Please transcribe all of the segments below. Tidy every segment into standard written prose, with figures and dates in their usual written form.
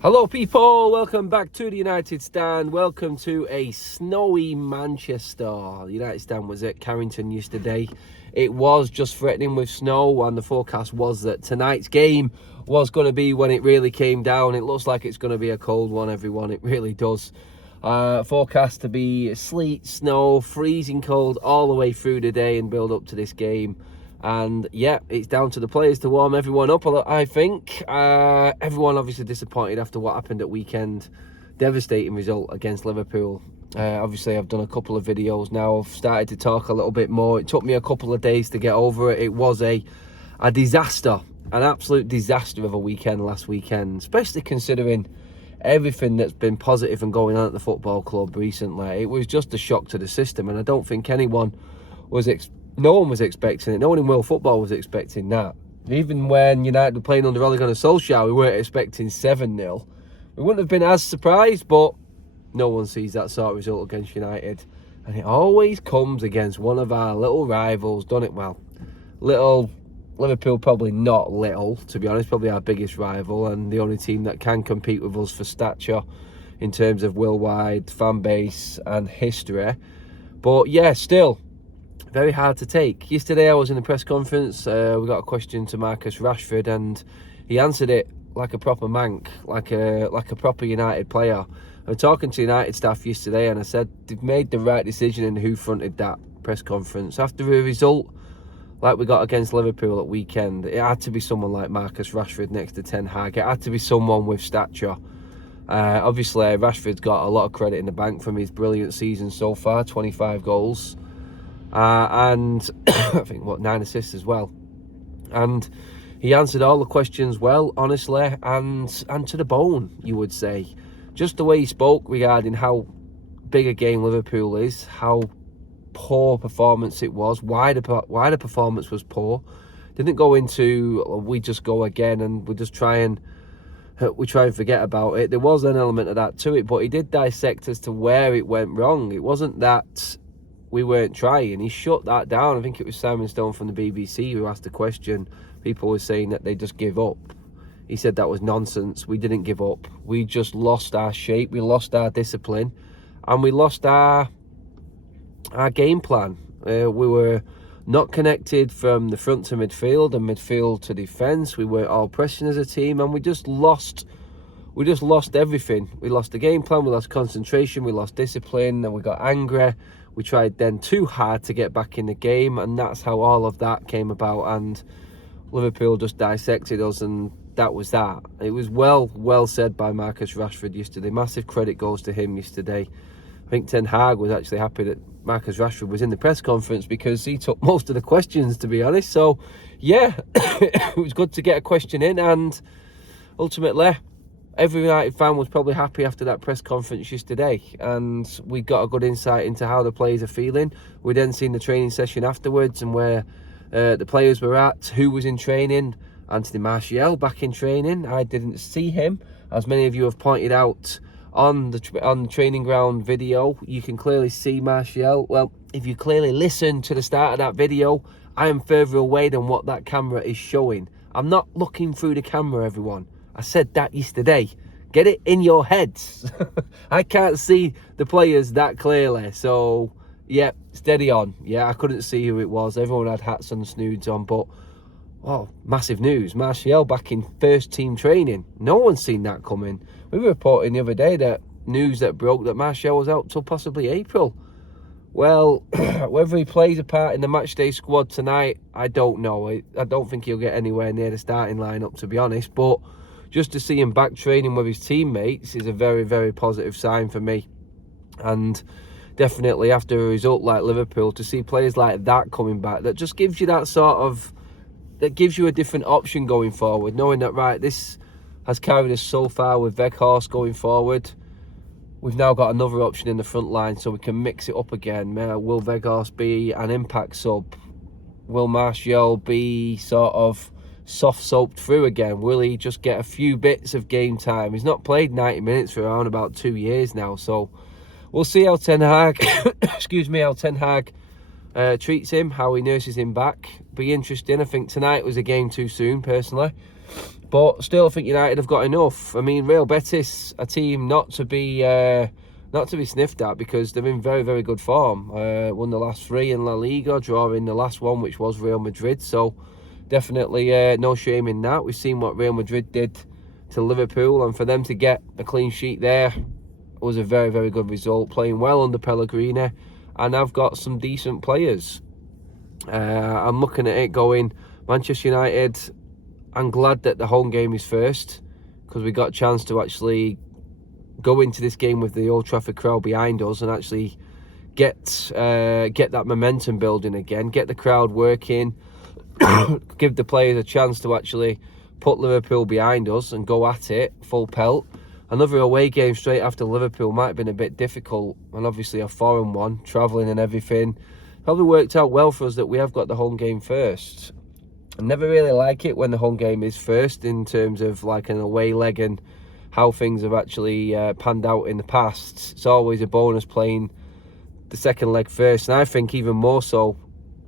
Hello people, welcome back to the United Stand. Welcome to a snowy Manchester. The United Stand was at Carrington yesterday. It was just threatening with snow, and the forecast was that tonight's game was going to be when it really came down. It looks like it's going to be a cold one, everyone. It really does. Forecast to be sleet, snow, freezing cold all the way through the day and build up to this game. And yeah, it's down to the players to warm everyone up, I think. Everyone obviously disappointed after what happened at weekend. Devastating result against Liverpool. Obviously, I've done a couple of videos now. I've started to talk a little bit more. It took me a couple of days to get over it. It was a disaster, an absolute disaster of a weekend last weekend, especially considering everything that's been positive and going on at the football club recently. It was just a shock to the system, and I don't think anyone was no one was expecting it. No one in world football was expecting that. Even when United were playing under Ole Gunnar Solskjaer, we weren't expecting 7-0. We wouldn't have been as surprised, but no one sees that sort of result against United. And it always comes against one of our little rivals, doesn't it? Well, little Liverpool, probably not little, to be honest, probably our biggest rival and the only team that can compete with us for stature in terms of worldwide fan base and history. But yeah, still very hard to take. Yesterday I was in the press conference. We got a question to Marcus Rashford and he answered it like a proper mank, like a proper United player. I was talking to United staff yesterday and I said they've made the right decision in who fronted that press conference. After a result like we got against Liverpool at weekend, it had to be someone like Marcus Rashford next to Ten Hag. It had to be someone with stature. Obviously Rashford's got a lot of credit in the bank from his brilliant season so far, 25 goals. And I think 9 assists as well, and he answered all the questions well, honestly, and to the bone, you would say. Just the way he spoke regarding how big a game Liverpool is, how poor performance it was, why the performance was poor. Didn't go into we just go again and we try and forget about it. There was an element of that to it, but he did dissect as to where it went wrong. It wasn't that we weren't trying. He shut that down. I think it was Simon Stone from the BBC who asked the question. People were saying that they just give up. He said that was nonsense. We didn't give up. We just lost our shape. We lost our discipline. And we lost our game plan. We were not connected from the front to midfield and midfield to defence. We weren't all pressing as a team, and we just lost everything. We lost the game plan, we lost concentration, we lost discipline, and we got angry. We tried then too hard to get back in the game, and that's how all of that came about. And Liverpool just dissected us, and that was that. It was well said by Marcus Rashford yesterday. Massive credit goes to him yesterday. I think Ten Hag was actually happy that Marcus Rashford was in the press conference because he took most of the questions, to be honest. So yeah, it was good to get a question in, and ultimately every United fan was probably happy after that press conference yesterday, and we got a good insight into how the players are feeling. We then seen the training session afterwards and where the players were at, who was in training. Anthony Martial back in training. I didn't see him, as many of you have pointed out on the training ground video. You can clearly see Martial. Well, if you clearly listen to the start of that video, I am further away than what that camera is showing. I'm not looking through the camera, everyone. I said that yesterday. Get it in your heads. I can't see the players that clearly. So, yeah, steady on. Yeah, I couldn't see who it was. Everyone had hats and snoods on. But, oh, massive news. Martial back in first team training. No one's seen that coming. We were reporting the other day that news that broke that Martial was out till possibly April. Well, whether he plays a part in the matchday squad tonight, I don't know. I don't think he'll get anywhere near the starting lineup, to be honest. But just to see him back training with his teammates is a very, very positive sign for me. And definitely after a result like Liverpool, to see players like that coming back, that just gives you that sort of, that gives you a different option going forward, knowing that, right, this has carried us so far with Weghorst going forward. We've now got another option in the front line, so we can mix it up again. Will Weghorst be an impact sub? Will Martial be sort of soft-soaped through again? Will he just get a few bits of game time? He's not played 90 minutes for around about 2 years now, so we'll see how Ten Hag, how Ten Hag treats him, how he nurses him back. Be interesting. I think tonight was a game too soon, personally. But still, I think United have got enough. I mean, Real Betis, a team not to be sniffed at, because they're in very, very good form. Won the last 3 in La Liga, drawing the last one, which was Real Madrid. So definitely no shame in that. We've seen what Real Madrid did to Liverpool, and for them to get a clean sheet there was a very, very good result. Playing well under Pellegrini, and I've got some decent players. I'm looking at it going, Manchester United, I'm glad that the home game is first, because we got a chance to actually go into this game with the Old Trafford crowd behind us and actually get that momentum building again, get the crowd working, give the players a chance to actually put Liverpool behind us and go at it full pelt. Another away game straight after Liverpool might have been a bit difficult, and obviously a foreign one, travelling and everything. Probably worked out well for us that we have got the home game first. I never really like it when the home game is first, in terms of like an away leg and how things have actually panned out in the past. It's always a bonus playing the second leg first, and I think even more so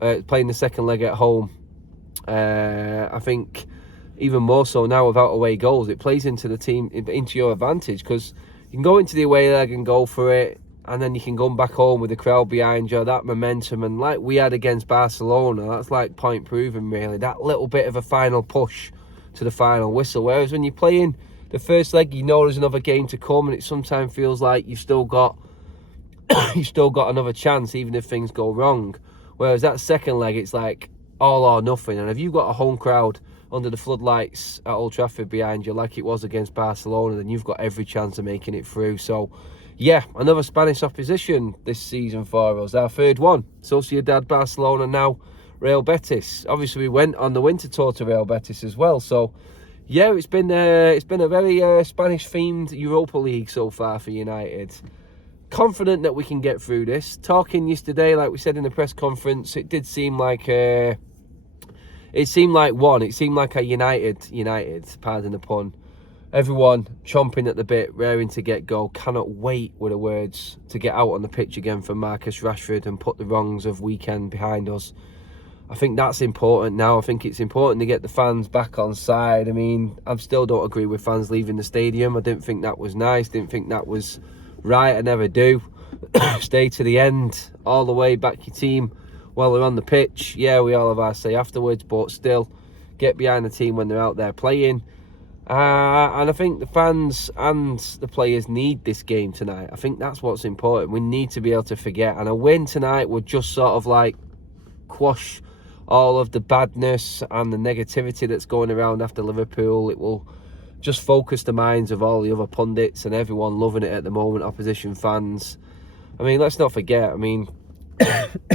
playing the second leg at home. I think even more so now without away goals, it plays into the team, into your advantage, because you can go into the away leg and go for it, and then you can come back home with the crowd behind you, that momentum, and like we had against Barcelona, that's like point proven really, that little bit of a final push to the final whistle. Whereas when you're playing the first leg, you know there's another game to come, and it sometimes feels like you've still got another chance even if things go wrong. Whereas that second leg, it's like all or nothing, and if you've got a home crowd under the floodlights at Old Trafford behind you like it was against Barcelona, then you've got every chance of making it through. So yeah, another Spanish opposition this season for us, our third one. Sociedad, Barcelona, now Real Betis. Obviously we went on the winter tour to Real Betis as well, so yeah, it's been a very Spanish themed Europa League so far for United. Confident that we can get through this. Talking yesterday, like we said in the press conference, it did seem like a United, pardon the pun. Everyone chomping at the bit, raring to get go. Cannot wait, were the words, to get out on the pitch again for Marcus Rashford and put the wrongs of weekend behind us. I think that's important now. I think it's important to get the fans back on side. I mean, I still don't agree with fans leaving the stadium. I didn't think that was nice. Didn't think that was right. I never do. Stay to the end, all the way, back your team while they're on the pitch. Yeah, we all have our say afterwards, but still, get behind the team when they're out there playing. And I think the fans and the players need this game tonight. I think that's what's important. We need to be able to forget. And a win tonight would just sort of like quash all of the badness and the negativity that's going around after Liverpool. It will just focus the minds of all the other pundits and everyone loving it at the moment, opposition fans. I mean, let's not forget, I mean,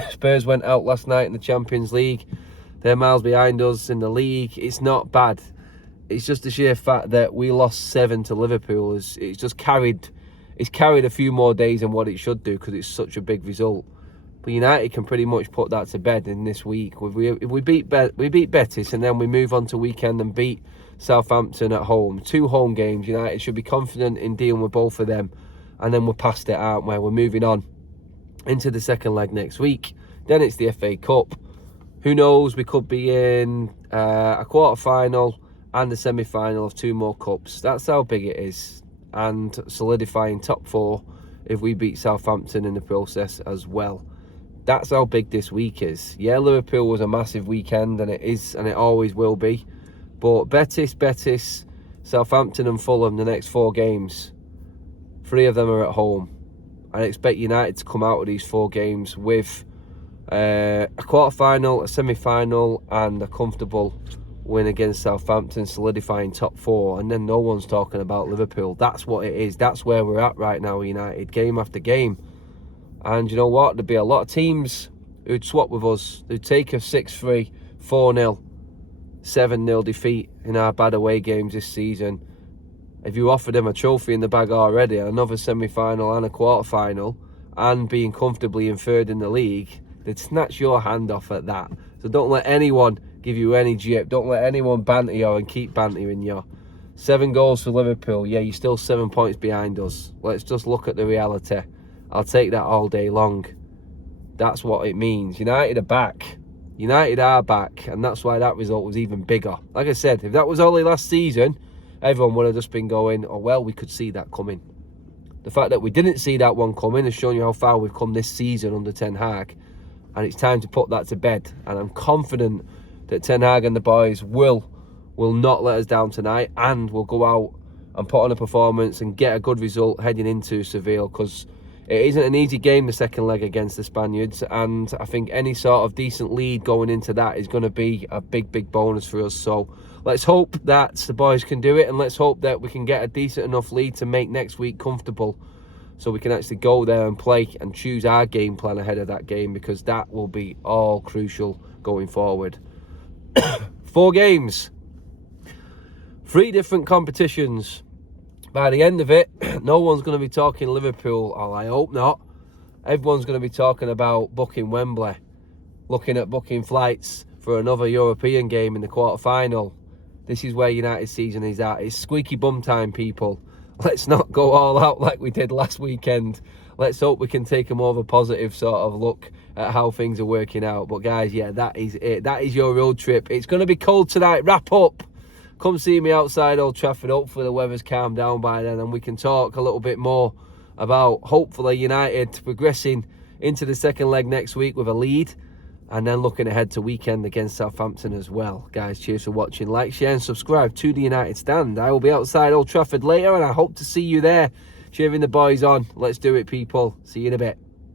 Spurs went out last night in the Champions League. They're miles behind us in the league. It's not bad. It's just the sheer fact that we lost 7 to Liverpool. It's carried a few more days than what it should do, because it's such a big result. But United can pretty much put that to bed in this week. If we beat Betis, and then we move on to weekend and beat Southampton at home. 2 home games. United should be confident in dealing with both of them. And then we're past it, aren't we? We're moving on into the second leg next week. Then it's the FA Cup. Who knows? We could be in a quarter-final and the semi-final of 2 more cups. That's how big it is. And solidifying top 4 if we beat Southampton in the process as well. That's how big this week is. Yeah, Liverpool was a massive weekend, and it is, and it always will be. But Betis, Southampton and Fulham, the next 4 games, 3 of them are at home. I expect United to come out of these 4 games with a quarter-final, a semi-final, and a comfortable win against Southampton, solidifying top 4, and then no one's talking about Liverpool. That's what it is. That's where we're at right now, United, game after game. And you know what? There'd be a lot of teams who'd swap with us, who'd take a 6-3, 4-0, 7-0 defeat in our bad away games this season. If you offered them a trophy in the bag already, another semi-final and a quarter-final, and being comfortably in 3rd in the league, they'd snatch your hand off at that. So don't let anyone give you any jip. Don't let anyone banter you and keep bantering you. 7 goals for Liverpool. Yeah, you're still 7 points behind us. Let's just look at the reality. I'll take that all day long. That's what it means. United are back. United are back, and that's why that result was even bigger. Like I said, if that was only last season, everyone would have just been going, oh, well, we could see that coming. The fact that we didn't see that one coming has shown you how far we've come this season under Ten Hag. And it's time to put that to bed. And I'm confident that Ten Hag and the boys will not let us down tonight, and will go out and put on a performance and get a good result heading into Seville, because it isn't an easy game, the second leg against the Spaniards, and I think any sort of decent lead going into that is going to be a big bonus for us. So let's hope that the boys can do it, and let's hope that we can get a decent enough lead to make next week comfortable, so we can actually go there and play and choose our game plan ahead of that game, because that will be all crucial going forward. 4 games, 3 different competitions. By the end of it, no one's going to be talking Liverpool, or I hope not. Everyone's going to be talking about booking Wembley, looking at booking flights for another European game in the quarter-final. This is where United's season is at. It's squeaky bum time, people. Let's not go all out like we did last weekend. Let's hope we can take a more of a positive sort of look at how things are working out. But guys, yeah, that is it. That is your road trip. It's going to be cold tonight. Wrap up. Come see me outside Old Trafford. Hopefully the weather's calmed down by then, and we can talk a little bit more about, hopefully, United progressing into the second leg next week with a lead, and then looking ahead to weekend against Southampton as well. Guys, cheers for watching. Like, share and subscribe to the United Stand. I will be outside Old Trafford later, and I hope to see you there cheering the boys on. Let's do it, people. See you in a bit.